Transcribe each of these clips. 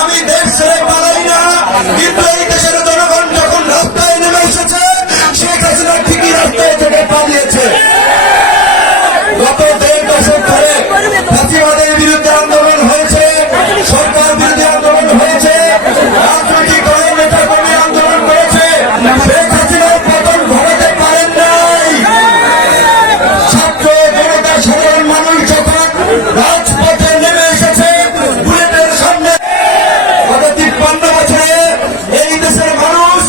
আমি দেশ ছেড়ে পালাই না, কিন্তু এই দেশের জনগণ যখন রাস্তায় নেমে এসেছে, শেখ হাসিনা ঠিকই রাস্তায় থেকে পালিয়েছে। গত 1.5 দশক ধরে ফাঁসিবাদের বিরুদ্ধে আন্দোলন হয়েছে, সরকার বিরোধী আন্দোলন হয়েছে, রাজনৈতিক দলের নেতা কর্মী আন্দোলন করেছে। শেখ হাসিনার পতন ঘটাতে পারেন নাই। ছাত্র জনতা সাধারণ মানুষ যখন রাজপথে নেমে এসেছে বুলেটের সামনে, গত 53 বছরে এই দেশের মানুষ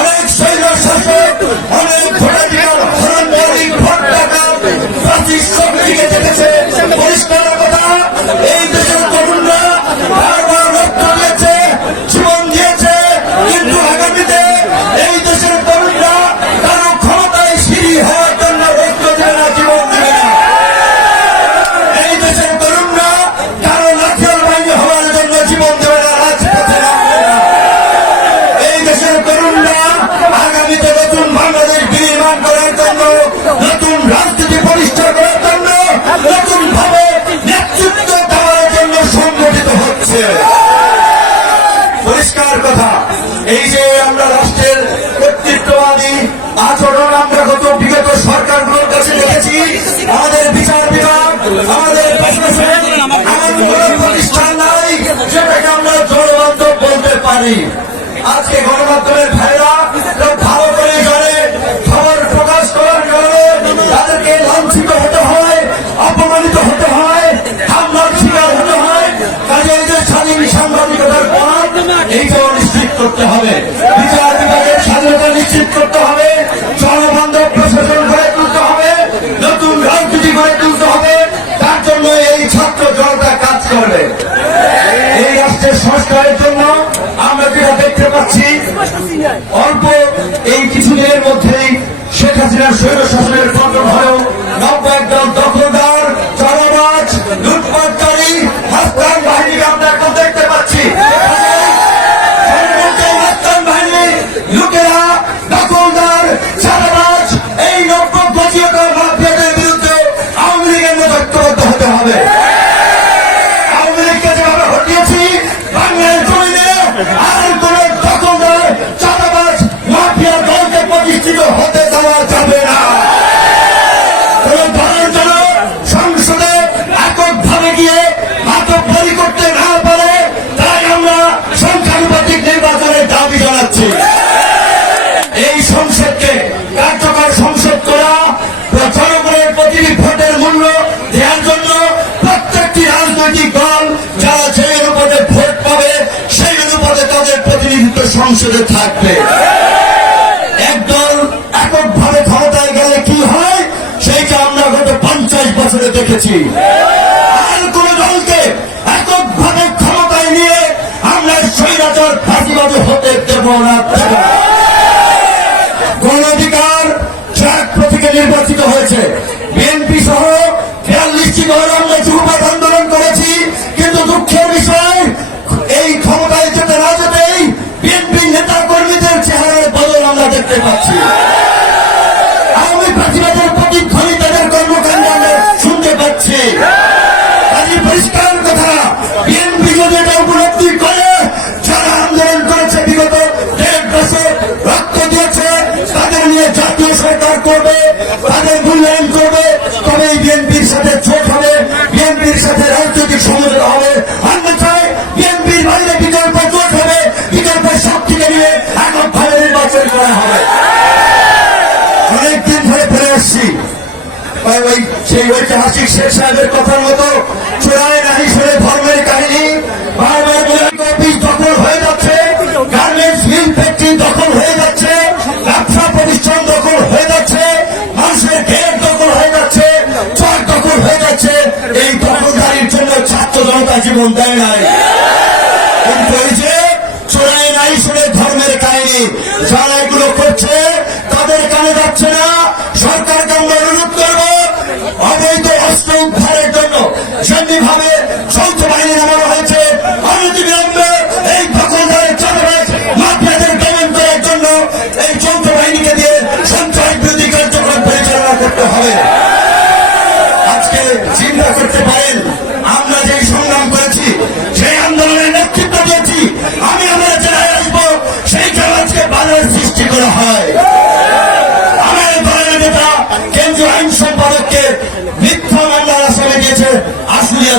অনেক শৈল শাসক, অনেক ভোটাধিকার হরণকারী, ভোট ডাকাত, ফাঁসির শক্তিকে দেখেছে। পরিষ্কার কথা, এই দেশের তরুণরা বারবার রক্ত দিয়েছে, জীবন দিয়েছে, কিন্তু আগামীতে এই দেশের তরুণরা কারো ক্ষমতায় সিঁড়ি হওয়ার জন্য রক্ত দেবে না, জীবন দেবে না। এই দেশের তরুণরা কারো লাঠিয়াল বাহিনী হওয়ার জন্য জীবন দেবে না, রাজপথে নামবে না। এই দেশের তরুণরা আগামীতে নতুন বাংলাদেশ বিনির্মাণ করার জন্য, নতুন রাজনীতি প্রতিষ্ঠা করার জন্য, নতুন ভাবে নেতৃত্ব দেওয়ার জন্য সংগঠিত হচ্ছে। পরিষ্কার কথা, এই যে আমরা রাষ্ট্রের কর্তৃত্ববাদী আচরণ আমরা বিগত সরকারগুলোর কাছে দেখেছি, আমাদের বিচার বিভাগ, আমাদের প্রশাসন, এমন কোন প্রতিষ্ঠান নাই যেটাকে আমরা জনবান্ধব বলতে পারি। আজকে গণমাধ্যমের ভাইরা ভালো করে জানে, খবর প্রকাশ করার কারণে তাদেরকে লাঞ্ছিত হতে হয়, অপমানিত হতে হয়, হামলার শিকার হতে হয়। কাজে এই যে স্বাধীন সাংবাদিকতার পথ, এইটাও নিশ্চিত করতে হবে। বিচার বিভাগের স্বাধীনতা নিশ্চিত করতে হবে, জনবান্ধব প্রশাসন গড়ে তুলতে হবে, নতুন রাজনীতি গড়ে তুলতে হবে। তার জন্য এই ছাত্র জনতা কাজ করবে। এই রাষ্ট্রের সংস্কারের জন্য আমরা যেটা দেখতে পাচ্ছি, অল্প এই কিছুদিনের মধ্যেই শেখ হাসিনার স্বৈর শাসনের পতন হলেও নব্য একদল দখলদার, চাঁদাবাজ, লুটপাটকারী, হাসপাতাল বাহিনীকে আমরা এখন দেখতে পাচ্ছি। হাসপাতাল বাহিনী, লুটেরা, দখলদার, চাঁদাবাজ, এই নব্য গজিয়তা মাফিয়াদের বিরুদ্ধে আওয়ামী লীগের মতো ঐক্যবদ্ধ হতে হবে। আওয়ামী লীগকে যেভাবে হটিয়েছি, বাংলার জমিনে আর কোন দখলদার, চাঁদাবাজ, মাফিয়া দলকে প্রতিষ্ঠিত হতে দেওয়া যাবে না। কোন দলের জন্য সংসদে এককভাবে গিয়ে মাতব্বরি করতে না পারে, তাই আমরা সংখ্যানুপাতিক নির্বাচনের দাবি জানাচ্ছি। এই সংসদকে কার্যকর সংসদ করা, জনগণের প্রতিটি ভোটের মূল্য দেওয়ার জন্য প্রত্যেকটি রাজনৈতিক দল যারা যে অনুপাতে ভোট পাবে সেই অনুপাতে তাদের প্রতিনিধিত্ব সংসদে থাকবে। একদল এককভাবে ক্ষমতায় গেলে কি হয় সেইটা আমরা গত 50 বছরে দেখেছি। আর কোন দলকে এককভাবে ক্ষমতায় নিয়ে আমরা স্বৈরাচার ফাঁসিবাদী হতে দেব না। গণ অধিকার ট্রাক প্রতীকে নির্বাচিত হয়েছে, বিএনপি সহ 42টি দল আমরা যুগপৎ আন্দোলন করেছি, কিন্তু দুঃখের বিষয় এই ক্ষমতায় যেতে না যেতেই বিএনপি নেতা কর্মীদের চেহারার বদল আমরা দেখতে পাচ্ছি। আওয়ামী ফাঁসিবাদের প্রতিধ্বনি তাদের কর্মকাণ্ড আমরা শুনতে পাচ্ছি। কাজে পরিষ্কার কথা, বিএনপি যদি এটা উপলব্ধি করে, যারা আন্দোলন করেছে বিগত 1.5 দশক রক্ত দিয়েছে, তাদের নিয়ে জাতীয় সরকার করবে, তাদের মূল্যায়ন করবে, তবেই বিএনপির সাথে জোট হবে, বিএনপির সাথে রাজনৈতিক সমঝোতা হবে। অন্যথায় বিএনপির বাইরে বিকল্প জোট হবে, বিকল্পের শক্তিকে নিয়ে এককভাবে নির্বাচন করা হবে। অনেকদিন ধরে ফিরে আসছি সেই ঐতিহাসিক শেখ সাহেবের কথার মতো চোরায় নাহি সরে ধর্মের কাহিনী। বারবার অফিস দখল হয়ে যাচ্ছে, গার্মেন্টস মিল ফ্যাক্টরি দখল হয়ে যাচ্ছে, ব্যবসা প্রতিষ্ঠান দখল হয়ে যাচ্ছে, মানুষের গেট দখল হয়ে যাচ্ছে, চর দখল হয়ে যাচ্ছে। এই দখলদারির জন্য ছাত্র জনতা জীবন দেয় নাই। কিন্তু এই যে চোরায় নাহি সরে ধর্মের কাহিনী, যারা এগুলো করছে তাদের কানে যাচ্ছে না। সরকারকে আমরা অনুরোধ করবো, অবৈধ অস্ত্র উদ্ধারের জন্য যেমনি ভাবে যৌথ বাহিনী নামানো হয়েছে, অনতিবিলম্বে এই দখলদারের চাঁদাবাজ মাফিয়াদের দমন করার জন্য এই যৌথ বাহিনীকে দিয়ে সন্ত্রাস বিরোধী কার্যক্রম পরিচালনা করতে হবে। আজকে চিন্তা করতে পারেন, আমরা যে সংগ্রাম করেছি, সেই আন্দোলনের নেতৃত্ব দিয়েছি,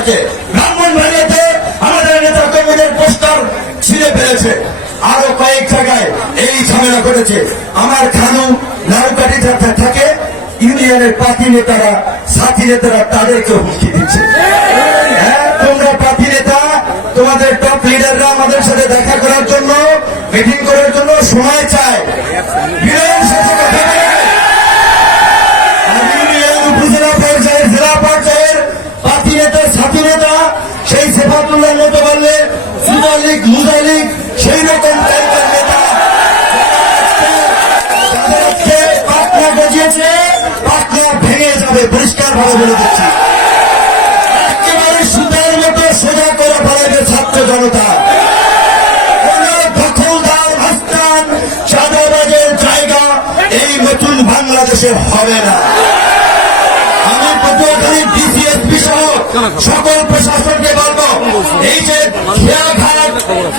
থাকে। ব্রাহ্মণবাড়িয়াতে আমাদের নেতা কর্মীদের পোস্টার ছিঁড়ে ফেলেছে, আরো কয়েক জায়গায় এই ঝামেলা ঘটেছে। আমার খানু নারকাটি থাকে, ইউনিয়নের পার্টি নেতারা সাথী নেতারা তাদেরকে হুমকি দিচ্ছে। হ্যাঁ, তোমরা পার্টি নেতা, তোমাদের টপ লিডাররা আমাদের সাথে দেখা করার জন্য, মিটিং করার জন্য সময় চায়। বিনয়ের সাথে কথা বলে উপজেলা পর্যায়ের, জেলা পর্যায়ের পার্টি নেতা সাথী নেতা, সেই সেফাতুল্লাহ মতো বললে যুবলীগ মুজালীগ সেই রকম টাইপের নেতা তাদেরকে পাটনা গজিয়েছে, পাটনা ভেঙে যাবে, পরিষ্কার ভাবে বলে দিচ্ছি। একেবারে সুতার মতো সোজা করে ফেলাবে ছাত্র জনতা। কোন দখলদার আস্থান চাঁদাবাজের জায়গা এই নতুন বাংলাদেশে হবে না। আমি পটুয়াখালী ডিসিএসপি সহ সকল প্রশাসনকে বলবো, এই যে খেয়াঘাট,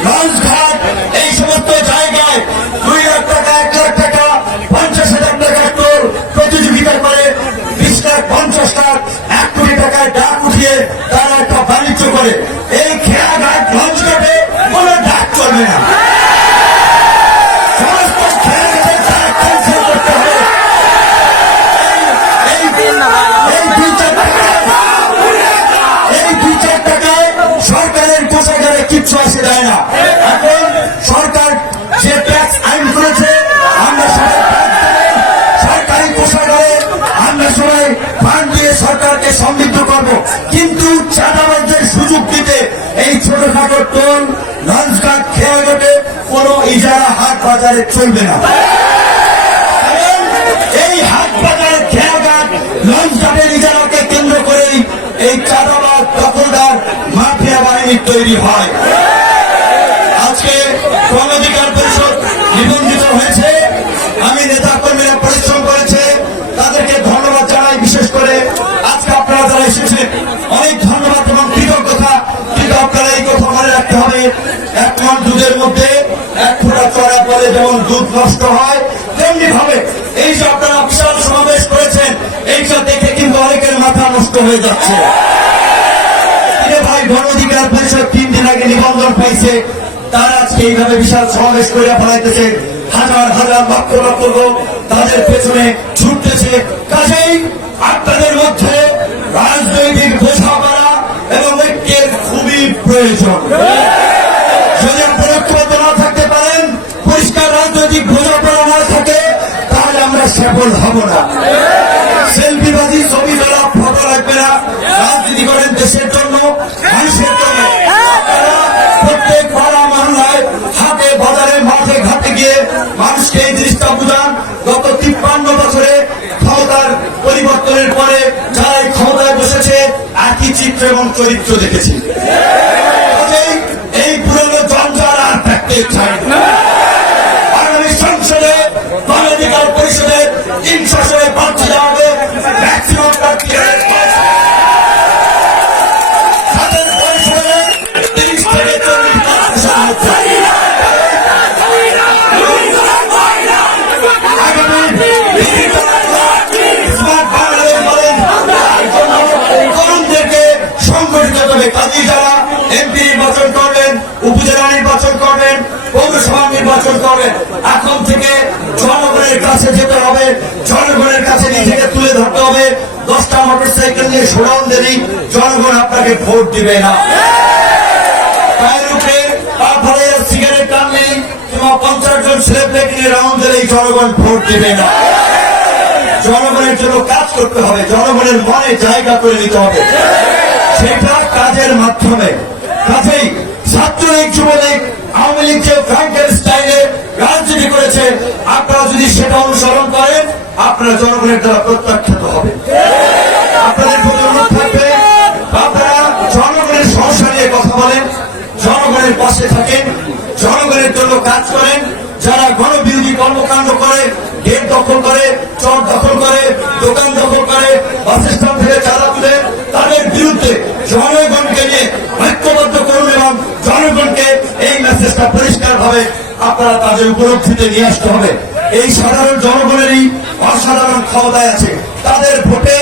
লঞ্চঘাট, এই সমস্ত জায়গায় 2 লাখ টাকা, 1 লাখ টাকা, 50,000 টাকা প্রতিযোগিতা করে 20 লাখ, 50 লাখ, 1 কোটি টাকায় ডাক উঠিয়ে তারা একটা বাণিজ্য করে। এই খেয়াঘাট, লঞ্চঘাটে কোন ডাক চলবে না। সমস্ত খেয়াঘাটের ডাক ক্যান্সেল করতে হবে। এই 2-4 টাকায় সরকারের কোষাগারে কিচ্ছু আসে দেয় না। এখন সরকার যে ট্যাক্স আইন করেছে, আমরা সবাই সরকারি কোষাগারে আমরা সবাই ফান্ড দিয়ে সরকারকে সমৃদ্ধ করব, কিন্তু চাঁদাবাজদের সুযোগ দিতে এই ছোটখাটো টোল, লঞ্চঘাট, খেয়াঘাটে কোন ইজারা হাট বাজারে চলবে না। এই হাট বাজার, খেয়াঘাট, লঞ্চঘাটের ইজারাকে কেন্দ্র করেই এই চাঁদাবাজ, দখলদার, মাফিয়া বাহিনী তৈরি হয়। আজকে গণ অধিকার পরিষদ নিবন্ধিত হয়েছে, আমি নেতা কর্মীরা পরিশ্রম করেছে, তাদেরকে ধন্যবাদ জানাই। বিশেষ করে আজকে আপনারা যারা এসেছেন অনেক ধন্যবাদ এবং কৃতজ্ঞতা। কিন্তু আপনারা এই কথা মনে রাখতে হবে, 1 মণ দুধের মধ্যে 1 ফোঁটা চড়া পরে যেমন দুধ নষ্ট হয়, তেমনি ভাবে এই যে আপনারা বিশাল সমাবেশ করেছেন, এইটা দেখে কিন্তু অনেকের মাথা নষ্ট হয়ে যাচ্ছে। ভাই, গণ অধিকার পরিষদ 3 দিন আগে নিবন্ধন পাইছে, তারা আজকে এইভাবে বিশাল সমাবেশ করে ফেলাইতেছে, হাজার হাজার লক্ষ লক্ষ লোক তাদের পেছনে ছুটতেছে। কাজেই আপনাদের মধ্যে রাজনৈতিক বোঝাপড়া এবং ঐক্যের খুবই প্রয়োজন। যদি আপনারা ঐক্যবদ্ধ না থাকতে পারেন, পরিষ্কার রাজনৈতিক বোঝাপড়া না থাকে, তাহলে আমরা সফল হব না। সেলফিবাজি, ছবি তোলা, ফটো লাগবে না। রাজনীতি করেন দেশের জন্য, মানুষের জন্য। প্রত্যেক পাড়া মহল্লায়, হাটে বাজারে, মাঠে ঘাটে গিয়ে মানুষকে এই জিনিসটা বুঝান। গত 53 বছরে ক্ষমতার পরিবর্তনের পরে যারা এই ক্ষমতায় বসেছে, একই চিত্র এবং চরিত্র দেখেছি। এই পুরনো জঞ্জাল আর থাকতে চাই না। আগামী সংসদে গণ অধিকার পরিষদের 300 আসনে প্রার্থী দেওয়া হবে। ম্যাক্সিমাম প্রার্থী তাদের বয়স হবে 30 থেকে 40 বছর মধ্যে। তরুণদেরকে সংগঠিত করবে। কাজী যারা এমপি নির্বাচন করবেন, উপজেলা নির্বাচন করবেন, পৌরসভা নির্বাচন করবেন, এখন থেকে জনগণের কাছে যেতে হবে, জনগণের কাছে নিজেকে তুলে ধরতে হবে। 10টা মোটরসাইকেল নিয়ে শোডাউন দিলেই জনগণ আপনাকে ভোট দিবে না। পায়ের উপরে সিগারেট টানলেই কিংবা 50 জন ছেলেপেলেকে নিয়ে রাউন্ড দিলেই জনগণ ভোট দিবে না। জনগণের জন্য কাজ করতে হবে, জনগণের মনে জায়গা করে নিতে হবে, সেটা কাজের মাধ্যমে। কাজেই ছাত্রলীগ, যুবলীগ, আওয়ামী লীগ যে ফ্রাঙ্কের স্টাইলে রাজনীতি করেছে, আপনারা যদি সেটা অনুসরণ করেন, আপনারা জনগণের দ্বারা প্রত্যাখ্যাত হবে। আপনাদের প্রতি অনুরোধ থাকবে, আপনারা জনগণের সমস্যা নিয়ে কথা বলেন, জনগণের পাশে থাকেন, জনগণের জন্য কাজ করেন। যারা গণবিরোধী কর্মকাণ্ড করে, গেট দখল করে, চর দখল করে, দোকান দখল করে, বাস স্ট্যান্ড থেকে চাঁদা তুলে, তাদের বিরুদ্ধে জনগণকে নিয়ে ঐক্যবদ্ধ করুন এবং জনগণকে এই মেসেজটা পরিষ্কার ভাবে আপনারা তাদের উপলব্ধিতে নিয়ে আসতে হবে। এই সাধারণ জনগণেরই অসাধারণ ক্ষমতায় আছে, তাদের ভোটে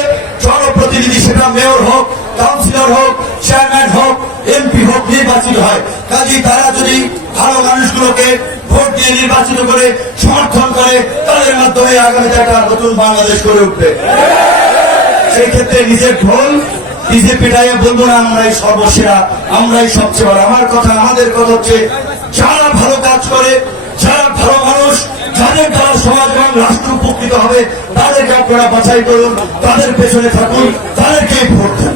জনপ্রতিনিধি প্রতিনিধি, সেটা মেয়র হোক, কাউন্সিলর হোক, চেয়ারম্যান হোক, এমপি হোক, নির্বাচিত হয়। কাজেই তারা যদি ভালো মানুষগুলোকে ভোট দিয়ে নির্বাচিত করে সমর্থন করে, তাদের মাধ্যমে আগামীতে একটা নতুন বাংলাদেশ গড়ে উঠবে। সেই ক্ষেত্রে নিজের ঢোল নিজে পিটাইয়া বলবো না আমরাই সর্বসেরা, আমরাই সবচেয়ে বড়। আমাদের কথা হচ্ছে, যারা ভালো কাজ করে, যারা ভালো মানুষ, যাদের দ্বারা সমাজ এবং রাষ্ট্র উপকৃত হবে, তাদেরকে আপনারা বাছাই করুন, তাদের পেছনে থাকুন, তাদেরকেই ভোট দেন।